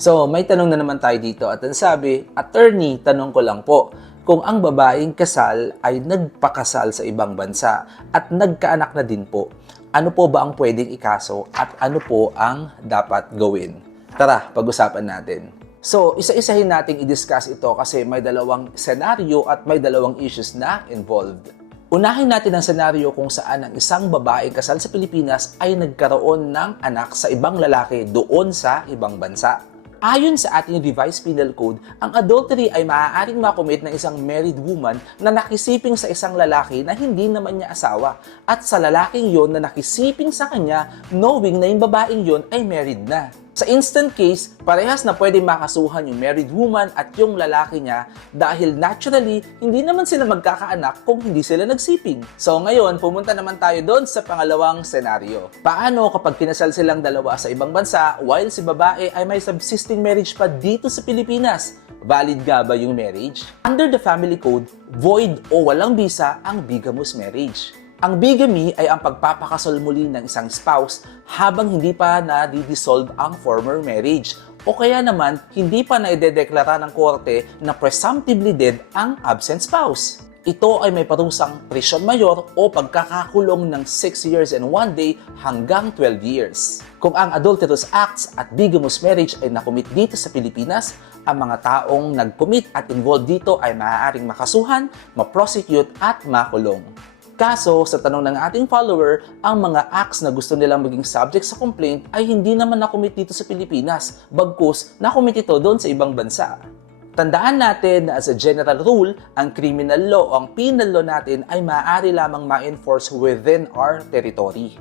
So, may tanong na naman tayo dito at ang sabi, Attorney, tanong ko lang po, kung ang babaeng kasal ay nagpakasal sa ibang bansa at nagkaanak na din po, ano po ba ang pwedeng ikaso at ano po ang dapat gawin? Tara, pag-usapan natin. So, isa-isahin nating i-discuss ito kasi may dalawang senaryo at may dalawang issues na involved. Unahin natin ang senaryo kung saan ang isang babaeng kasal sa Pilipinas ay nagkaroon ng anak sa ibang lalaki doon sa ibang bansa. Ayon sa ating revised penal code, ang adultery ay maaaring makomit ng isang married woman na nakisiping sa isang lalaki na hindi naman niya asawa at sa lalaking yon na nakisiping sa kanya knowing na yung babaeng yon ay married na. Sa instant case, parehas na pwede makasuhan yung married woman at yung lalaki niya dahil naturally, hindi naman sila magkakaanak kung hindi sila nagsiping. So ngayon, pumunta naman tayo doon sa pangalawang senaryo. Paano kapag kinasal silang dalawa sa ibang bansa while si babae ay may subsisting marriage pa dito sa Pilipinas? Valid ga ba yung marriage? Under the family code, void o walang bisa ang bigamous marriage. Ang bigamy ay ang pagpapakasal muli ng isang spouse habang hindi pa na-dissolve ang former marriage o kaya naman hindi pa naidedeklara ng korte na presumptively dead ang absent spouse. Ito ay may parusang prisyon mayor o pagkakakulong ng 6 years and 1 day hanggang 12 years. Kung ang adulterous acts at bigamous marriage ay nakumit dito sa Pilipinas, ang mga taong nag-commit at involved dito ay maaaring makasuhan, ma-prosecute at makulong. Kaso, sa tanong ng ating follower, ang mga acts na gusto nilang maging subject sa complaint ay hindi naman nakumit dito sa Pilipinas, bagkus nakumit ito doon sa ibang bansa. Tandaan natin na as a general rule, ang criminal law o ang penal law natin ay maaari lamang ma-enforce within our territory.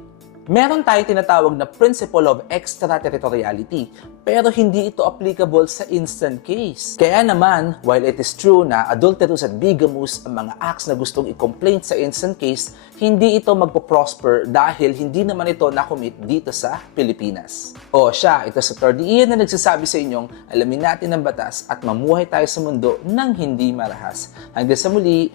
Meron tayong tinatawag na principle of extraterritoriality, pero hindi ito applicable sa instant case. Kaya naman, while it is true na adulterous at bigamous ang mga acts na gustong i-complaint sa instant case, hindi ito magpo-prosper dahil hindi naman ito nakomit dito sa Pilipinas. O siya, ito sa third Ian na nagsasabi sa inyong alamin natin ang batas at mamuhay tayo sa mundo ng hindi marahas. Hanggang sa muli,